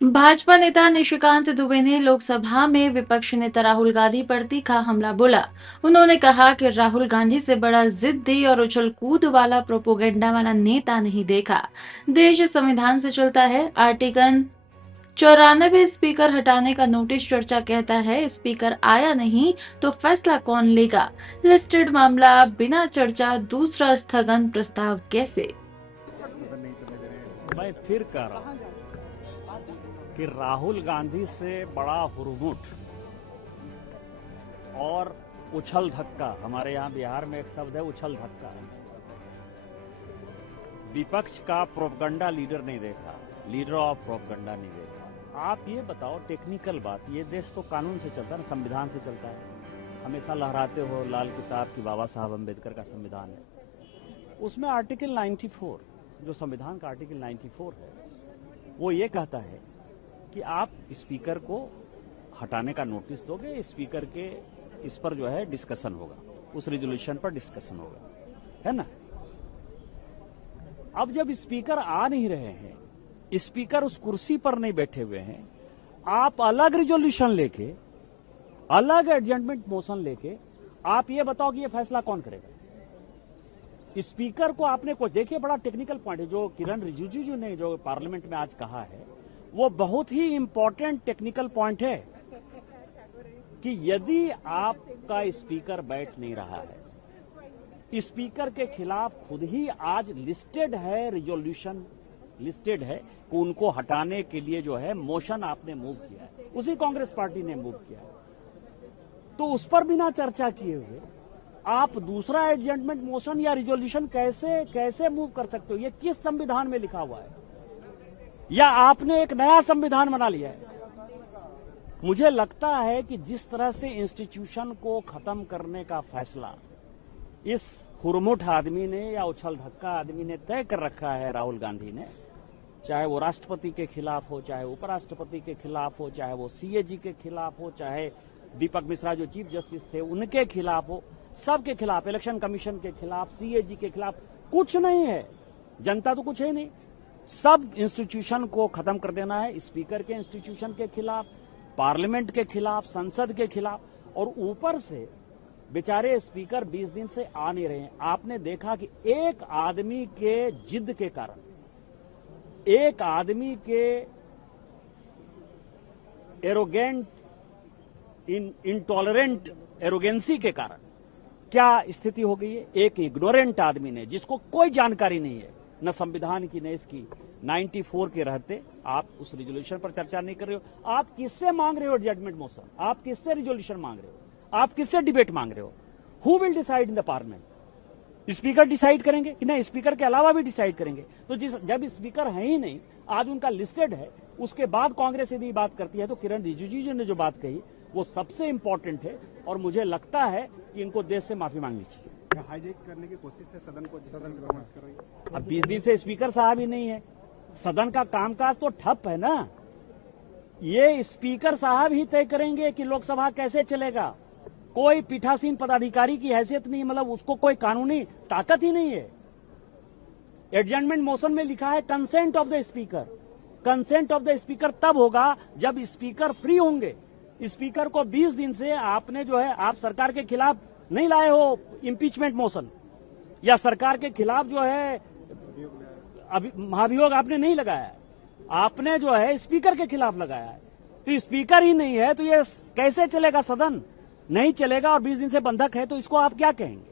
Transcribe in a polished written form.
भाजपा नेता निशिकांत दुबे ने लोकसभा में विपक्ष नेता राहुल गांधी पर तीखा हमला बोला। उन्होंने कहा कि राहुल गांधी से बड़ा जिद्दी और उछल कूद वाला प्रोपोगेंडा वाला नेता नहीं देखा। देश संविधान से चलता है। आर्टिकल 94 स्पीकर हटाने का नोटिस चर्चा कहता है स्पीकर आया नहीं तो फैसला कौन लेगा। लिस्टेड मामला बिना चर्चा दूसरा स्थगन प्रस्ताव कैसे। मैं फिर कह रहा हूं कि राहुल गांधी से बड़ा हुरमुट और उछल धक्का, हमारे यहां बिहार में एक शब्द है उछल धक्का, विपक्ष का प्रोपगंडा लीडर नहीं देखा, लीडर ऑफ प्रोपगंडा नहीं देखा। आप ये बताओ टेक्निकल बात, ये देश तो कानून से चलता है ना, संविधान से चलता है। हमेशा लहराते हो लाल किताब की, बाबा साहब अम्बेडकर का संविधान है, उसमें आर्टिकल 94 जो संविधान का आर्टिकल 94 है वो ये कहता है कि आप स्पीकर को हटाने का नोटिस दोगे, स्पीकर के इस पर जो है डिस्कशन होगा, उस रिजोल्यूशन पर डिस्कशन होगा, है ना। अब जब स्पीकर आ नहीं रहे हैं, स्पीकर उस कुर्सी पर नहीं बैठे हुए हैं, आप अलग रिजोल्यूशन लेके, अलग एडजमेंट मोशन लेके आप ये बताओ कि ये फैसला कौन करेगा। स्पीकर को आपने कुछ देखिए, बड़ा टेक्निकल पॉइंट है जो किरण रिजिजू जी ने जो पार्लियामेंट में आज कहा है, वो बहुत ही इंपॉर्टेंट टेक्निकल पॉइंट है कि यदि आपका स्पीकर बैठ नहीं रहा है, स्पीकर के खिलाफ खुद ही आज लिस्टेड है, रिजोल्यूशन लिस्टेड है कि उनको हटाने के लिए जो है मोशन आपने मूव किया है, उसी कांग्रेस पार्टी ने मूव किया है, तो उस पर बिना चर्चा किए हुए आप दूसरा एडजमेंट मोशन या रिजोल्यूशन कैसे मूव कर सकते हो। ये किस संविधान में लिखा हुआ है, या आपने एक नया संविधान बना लिया है। मुझे लगता है कि जिस तरह से इंस्टीट्यूशन को खत्म करने का फैसला इस हुरमुट आदमी ने या उछल धक्का आदमी ने तय कर रखा है, राहुल गांधी ने, चाहे वो राष्ट्रपति के खिलाफ हो, चाहे उपराष्ट्रपति के खिलाफ हो, चाहे वो सीएजी के खिलाफ हो, चाहे दीपक मिश्रा जो चीफ जस्टिस थे उनके खिलाफ हो, सबके खिलाफ, इलेक्शन कमीशन के खिलाफ, सीएजी के खिलाफ कुछ नहीं है, जनता तो कुछ है नहीं, सब इंस्टीट्यूशन को खत्म कर देना है। स्पीकर के इंस्टीट्यूशन के खिलाफ, पार्लियामेंट के खिलाफ, संसद के खिलाफ, और ऊपर से बेचारे स्पीकर 20 दिन से आ नहीं रहे हैं। आपने देखा कि एक आदमी के जिद के कारण, एक आदमी के एरोगेंट, इंटॉलरेंट एरोगेंसी के कारण क्या स्थिति हो गई है। एक इग्नोरेंट आदमी ने, जिसको कोई जानकारी नहीं है न संविधान की न इसकी, 94 के रहते आप उस रिजोल्यूशन पर चर्चा नहीं कर रहे हो। आप किससे मांग रहे हो जजमेंट मोशन, आप किससे रिजोल्यूशन मांग रहे हो, आप किससे डिबेट मांग रहे हो। Who will decide in the parliament. Speaker decide करेंगे कि नहीं, स्पीकर के अलावा भी डिसाइड करेंगे। तो जब स्पीकर है ही नहीं, आज उनका लिस्टेड है, उसके बाद कांग्रेस यदि बात करती है तो किरण रिजिजू जी ने जो बात कही वो सबसे इंपॉर्टेंट है, और मुझे लगता है कि इनको देश से माफी मांगनी चाहिए। हाईजैक करने की कोशिश है, सदन कर रही है। अब 20 दिन से स्पीकर साहब ही नहीं है, सदन का कामकाज तो ठप है ना। ये स्पीकर साहब ही तय करेंगे कि लोकसभा कैसे चलेगा। कोई पीठासीन पदाधिकारी की हैसियत नहीं, मतलब उसको कोई कानूनी ताकत ही नहीं है। एडजमेंट मोशन में लिखा है consent of the speaker. Consent of the speaker तब होगा जब स्पीकर फ्री होंगे। स्पीकर को 20 दिन से आपने जो है, आप सरकार के खिलाफ नहीं लाए हो इम्पीचमेंट मोशन, या सरकार के खिलाफ जो है महाभियोग आपने नहीं लगाया है, आपने जो है स्पीकर के खिलाफ लगाया है। तो स्पीकर ही नहीं है तो ये कैसे चलेगा, सदन नहीं चलेगा, और 20 दिन से बंधक है, तो इसको आप क्या कहेंगे।